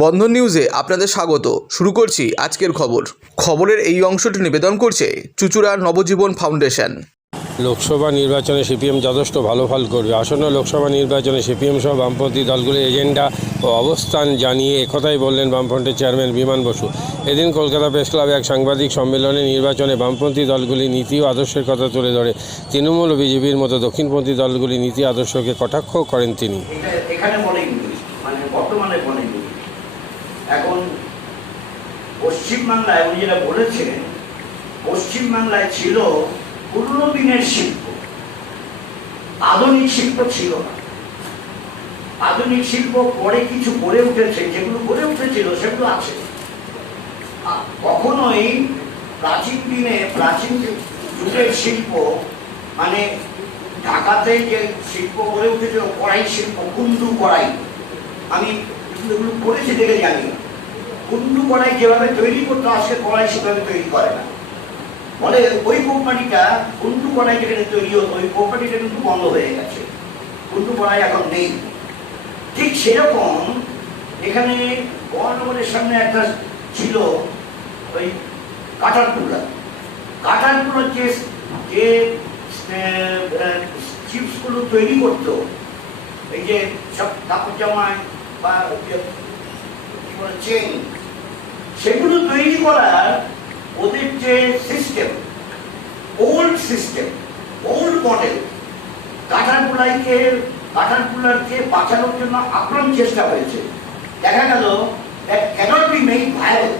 বন্ধন নিউজে আপনাদের স্বাগত। শুরু করছি আজকের খবর। খবরের এই অংশটি নিবেদন করছে চুচুড়ার নবজীবন ফাউন্ডেশন। লোকসভা নির্বাচনে সিপিএম যথেষ্ট ভালো ফল করবে। আসন্ন লোকসভা নির্বাচনে সিপিএম সহ বামপন্থী দলগুলির এজেন্ডা ও অবস্থান জানিয়ে একথাই বললেন বামফ্রন্টের চেয়ারম্যান বিমান বসু। এদিন কলকাতা প্রেস ক্লাবে এক সাংবাদিক সম্মেলনে নির্বাচনে বামপন্থী দলগুলি নীতি ও আদর্শের কথা তুলে ধরে। তৃণমূল ও বিজেপির মতো দক্ষিণপন্থী দলগুলি নীতি আদর্শকে কটাক্ষ করেন তিনি। এখানে বলেনি মানে বর্তমানে বলেনি এখন পশ্চিমবাংলায় উনি যেটা বলেছিলেন, পশ্চিমবাংলায় ছিল পুরনো দিনের শিল্প। আধুনিক শিল্প ছিল না। আধুনিক শিল্প পরে কিছু গড়ে উঠেছে, যেগুলো গড়ে উঠেছিল সেগুলো আছে। কখনোই প্রাচীন দিনে, প্রাচীন যুগের শিল্প মানে ঢাকাতে যে শিল্প গড়ে উঠেছিল, কড়াই শিল্প, কুন্দু কড়াই, আমি এগুলো করেছি দেখে জানি। কুন্দু কড়াই যেভাবে তৈরি করতো আজকে কড়াই সেভাবে তৈরি করে না। বলে ওই কোম্পানিটা কুন্দু কড়াই যেখানে তৈরি হতো ওই কোম্পানিটা কিন্তু বন্ধ হয়ে গেছে। কুন্দু কড়াই এখন নেই। ঠিক সেরকম এখানে মহানগরের সামনে একটা ছিল ওই কাটার টুলা যে যে চিপসগুলো তৈরি করতো, এই যে সব কাপড় জামায় বা চেন সেগুলো তৈরি করার ওদের যে system old system old model বাঁচানোর জন্য চেষ্টা হয়েছে দেখা গেল ক্যানট বি ভায়াবল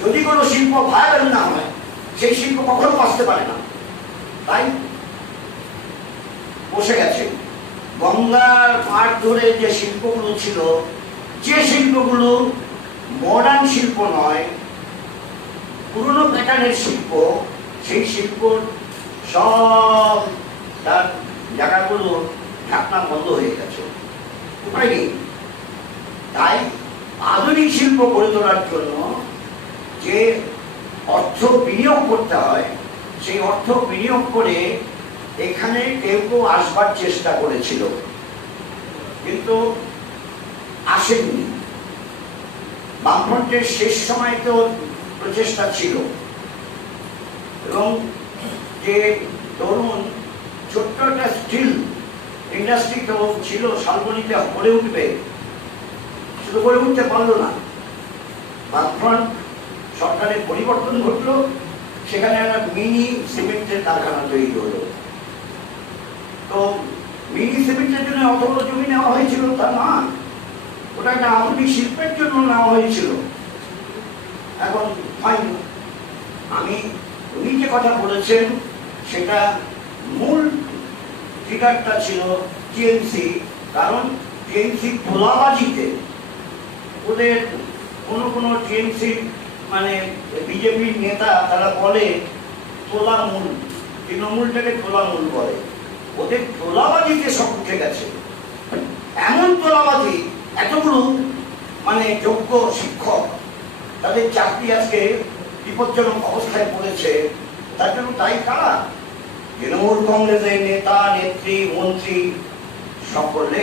যদি কোনো শিল্প ভায়াবল না হয়, সেই শিল্প কখনো বাঁচতে পারে না। তাই বসে গেছে। গঙ্গার পাড় ধরে যে শিল্পগুলো ছিল, যে শিল্পগুলো মডার্ন শিল্প নয়, পুরনো প্যাটার্নের শিল্প, সেই শিল্প সব তার জায়গাগুলো ঢাকনা বন্ধ হয়ে গেছে। উপায় নেই। তাই আধুনিক শিল্প গড়ে তোলার জন্য যে অর্থ বিনিয়োগ করতে হয়, সেই অর্থ বিনিয়োগ করে এখানে কেউ কেউ আসবার চেষ্টা করেছিল। কিন্তু আসেননি। বামফ্রন্টের শেষ সময় তো প্রচেষ্টা ছিল। এবং যে তরুণ, ছোট্ট একটা স্টিল ইন্ডাস্ট্রি তো ছিল, শালবনিতে গড়ে উঠবে। শুধু গড়ে উঠতে পারল না। বামফ্রন্ট সরকারের পরিবর্তন ঘটলো, সেখানে একটা মিনি সিমেন্টের কারখানা তৈরি হলো। তো মিনি সিমেন্টের জন্য অত বড় জমি নেওয়া হয়েছিল তা না ওটা একটা আধুনিক শিল্পের জন্য নেওয়া হয়েছিল। এখন হয়নি আমি, উনি যে কথা বলেছেন, সেটা মূল ফিগারটা ছিল টিএমসি কারণ টিএমসি তোলাবাজিতে ওদের কোনো কোনো টিএমসি মানে বিজেপির নেতা তারা বলে তোলামূল তৃণমূলটাকে তোলামূল বলে। ওদের তোলাবাজিতে সব উঠে গেছে। এমন তোলাবাজি এতগুলো মানে যোগ্য শিক্ষক, তাদের চাকরি আজকে বিপজ্জনক অবস্থায় পড়েছে, তার জন্য দায়ী কারা? তৃণমূল কংগ্রেসের নেতা, নেত্রী, মন্ত্রী সকলে।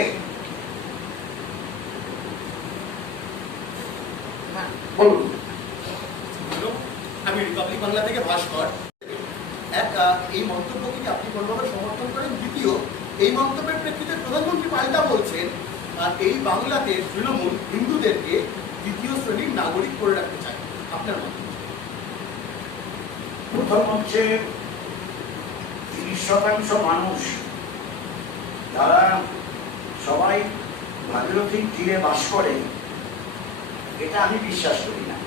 বলুন। আমি রিপাবলিক বাংলা থেকে ভাস্কর। এক এই মন্তব্যকে আপনি কোনোভাবে সমর্থন করেন? দ্বিতীয়, এই মন্তব্যের প্রেক্ষিতে প্রধানমন্ত্রী পাল্টা বলছেন আর এই বাংলাতে তৃণমূল হিন্দুদেরকে দ্বিতীয় শ্রেণির নাগরিক করে রাখতে চায়। আপনার মত? প্রথম হচ্ছে তিরিশ শতাংশ মানুষ, যারা সবাই ভাগীরথীর তীরে বাস করে, এটা আমি বিশ্বাস করি না।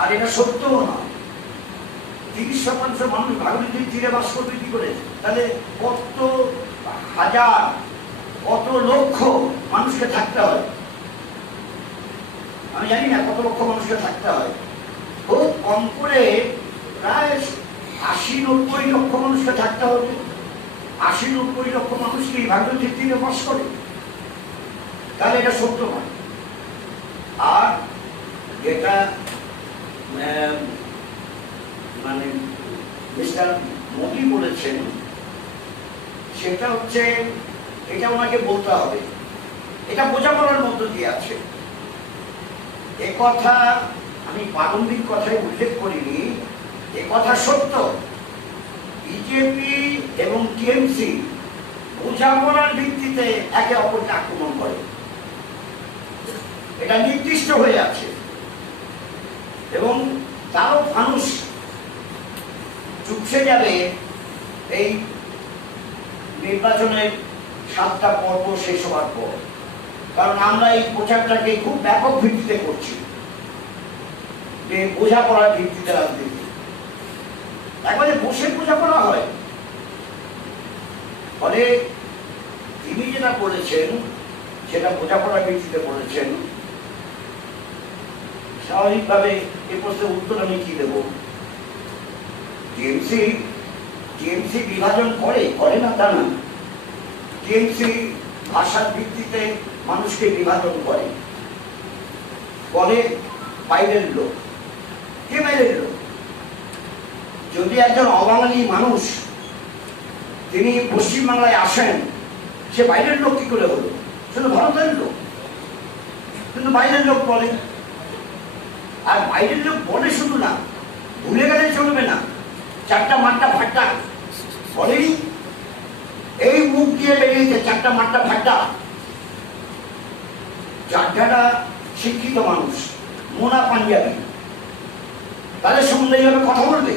আর এটা সত্যও না তিরিশ শতাংশ মানুষ ভাগীরথীর তীরে বাস করবে কি করে? তাহলে কত হাজার কত লক্ষ মানুষকে থাকতে হয়? আমি জানি না কত লক্ষ মানুষকে থাকতে হয়। খুব কম করে প্রায় আশি নব্বই লক্ষ মানুষকে থাকতে হবে। আশি নব্বই লক্ষ মানুষ কি ভাগবতীর দিকে বাস করে। তাহলে এটা সত্য নয়। আর যেটা মানে মিস্টার মোদি বলেছেন, সেটা হচ্ছে এটা ওনাকে বলতে হবে। এটা বোঝাপড়ার মধ্য দিয়ে আছে। এ কথা আমি প্রারম্ভিক কথায় উল্লেখ করিনি। এ কথা সত্য। বিজেপি এবং টিএমসি বোঝাপড়ার ভিত্তিতে একে অপরকে আক্রমণ করে। এটা নির্দিষ্ট হয়ে আছে। এবং তারও মানুষ চুপসে যাবে এই নির্বাচনের সাতটা পর্ব শেষ হওয়ার পর। কারণ আমরা এই প্রচারটাকে খুব ব্যাপক ভিত্তিতে করছি। যে বোঝাপড়ার ভিত্তিতে রাজনীতি। একবারে বসে বোঝাপড়া হয়। ফলে তিনি যেটা বলেছেন সেটা বোঝাপড়ার ভিত্তিতে বলেছেন স্বাভাবিকভাবে এ প্রশ্নের উত্তর আমি কি দেব? টিএমসি টিএমসি বিভাজন করে করে না তা না। টিএমসি ভাষার ভিত্তিতে মানুষকে বিভাজন করে। করে বাইরের লোক। কে বাইরের লোক? যদি একজন অবাঙালি মানুষ তিনি পশ্চিমবাংলায় আসেন, সে বাইরের লোক কি করে হলো? তো ভারতের লোক। কিন্তু বাইরের লোক বলে। আর বাইরের লোক বলে শুধু না, ভুলে গেলে চলবে না। চারটা মাঠটা ফাট্টা বলেনি এই মুখ দিয়ে বেরিয়েছে চারটা মাঠটা ফাট্টা চারটাটা শিক্ষিত মানুষ, মোনা পাঞ্জাবি, তাদের সম্বন্ধে এইভাবে কথা বলবে?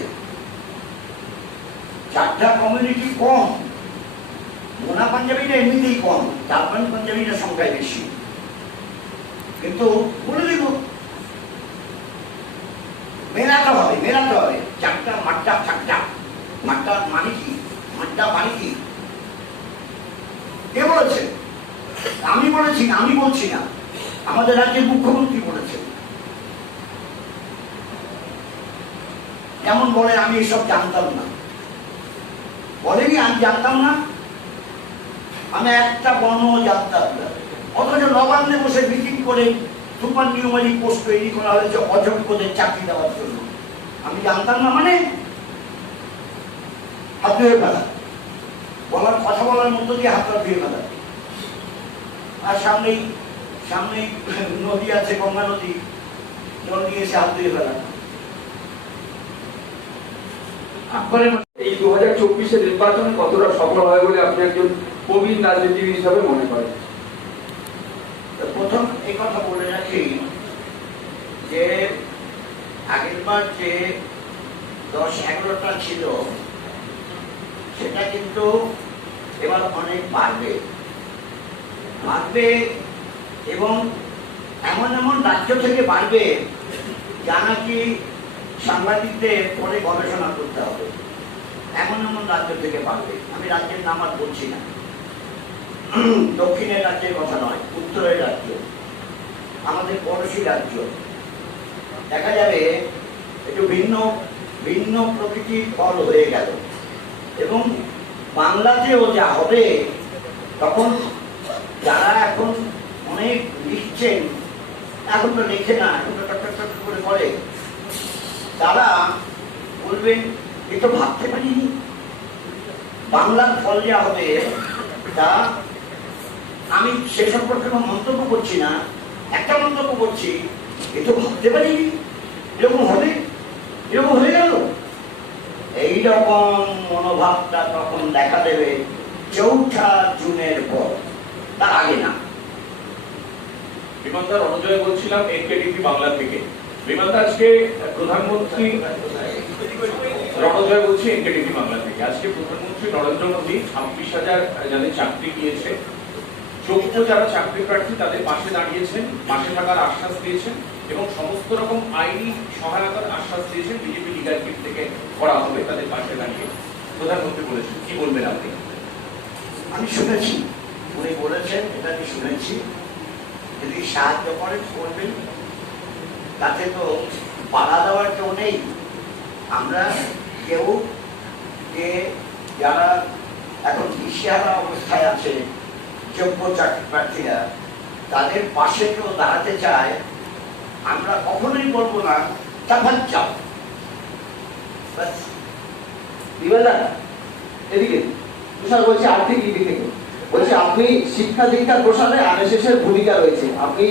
চারটা কমিউনিটি কম, মোনা পাঞ্জাবিটা এমনিতেই কম জাপানি পাঞ্জাবিটা সংখ্যায় বেশি। কিন্তু বলে দিব, মেলাতে হবে মেলাতে হবে। চারটা মাঠটা ফাটটা মাঠটা মানে কি? মাঠটা মানে কি? কে বলেছে? আমি বলেছি না আমি বলছি না। আমাদের রাজ্যের মুখ্যমন্ত্রী বলেছেন যেমন বলে আমি এসব জানতাম না। বলেনি আমি জানতাম না? আমি একটা বর্ণ জানতাম না অথচ নবান্নে বসে মিটিং করে সুপার নিউমারি পোস্ট তৈরি করা হয়েছে অযোগ্যদের চাকরি দেওয়ার জন্য। আমি জানতাম না মানে? হাত ধুয়ে বলার কথা বলার মধ্য দিয়ে হাতটা ধুয়ে ফেলা আর সামনেই সামনেই নদী আছে গঙ্গা নদী। জল নিয়ে এসে হাত ধুয়ে ফেলা এই দু হাজার চব্বিশের নির্বাচনে কতটা সফল হয় বলে আপনি একজন প্রবীণ রাজনীতিবিদ হিসাবে মনে করেন? প্রথম এই কথা বলে রাখি যে আগেরবার যে দশ এগারোটা ছিল সেটা কিন্তু এবার অনেক বাড়বে। বাড়বে এবং এমন এমন রাজ্য থেকে বাড়বে যা নাকি সাংবাদিকদের পরে গবেষণা করতে হবে। এমন এমন রাজ্য থেকে বাড়বে। আমি রাজ্যের নাম আর বলছি না। দক্ষিণের রাজ্যের কথা নয়, উত্তরের রাজ্য। আমাদের পড়োশী রাজ্য। দেখা যাবে একটু ভিন্ন ভিন্ন প্রকৃতির ফল হয়ে গেল। এবং বাংলাতেও যা হবে, তখন যারা এখন অনেক লিখছেন, এখন তো লিখে না, এখন তো করে করে তারা বলবেন, এ তো ভাবতে পারিনি। বাংলার ফল যা হবে, তা আমি সে সম্পর্কে কোনো মন্তব্য করছি না। একটা মন্তব্য করছি, এ তো ভাবতে পারিনি। এরকম হবে? এরকম হয়ে গেল? এইরকম মনোভাবটা তখন দেখা দেবে চৌঠা জুনের পর, তার আগে না। বিমানদার অনুজয় বলছিলাম, এনকেডিপি বাংলা থেকে বিমানদা আজকে প্রধানমন্ত্রী রণজয় বলছি, এনকেডিপি বাংলা থেকে আজকে প্রধানমন্ত্রী নরেন্দ্র মোদী ছাব্বিশ হাজার যাদের চাকরি দিয়েছে যোগ্য যারা চাকরি প্রার্থী তাদের পাশে দাঁড়িয়েছেন, পাশে থাকার আশ্বাস দিয়েছেন। এবং সমস্ত রকম আইনি সহায়তার আশ্বাস দিয়েছেন বিজেপি লিডারশিপ থেকে করা হবে তাদের পাশে দাঁড়িয়ে। প্রধানমন্ত্রী বলেছেন, কি বলবেন আপনি? আমি শুনেছি, উনি বলেছেন, এটা আমি শুনেছি। যদি সাহায্য করেন, করবেন। তাতে তো বাধা দেওয়ার কেউ নেই। আমরা কেউ যে যারা এখন দিশেহারা অবস্থায় আছে, যোগ্য চাকরি প্রার্থীরা, তাদের পাশে কেউ দাঁড়াতে চায় আমরা কখনোই বলব না ব্যাস। বিবেলা এদিকে। তুষার বলছি আর্থিক বলছি, আপনি শিক্ষা দীক্ষার প্রসারে আরএসএস এর ভূমিকা রয়েছে। আপনি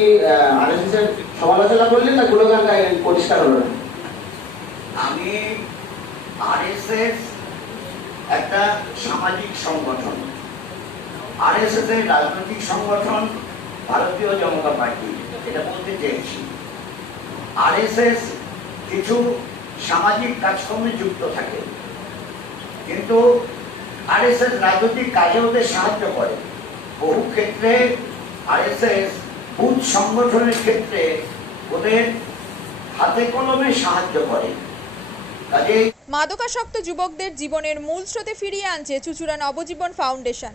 আরএসএস এর সমালোচনা করলেন না পরিষ্কার হলো না? আমি আরএসএস একটা সামাজিক সংগঠন। আরএসএস এর রাজনৈতিক সংগঠন ভারতীয় জনতা পার্টি, এটা বলতে চেয়েছি আরএসএস কিছু সামাজিক কাজকর্মে যুক্ত থাকে। কিন্তু আরএসএস রাজনৈতিক কাজে ওদের সাহায্য করে। বহু ক্ষেত্রে আরএসএস বুথ সংগঠনের ক্ষেত্রে ওদের হাতে কলমে সাহায্য করে। মাদকাসক্ত যুবকদের জীবনের মূল স্রোতে ফিরিয়ে আনছে চুচুড়া নবজীবন ফাউন্ডেশন।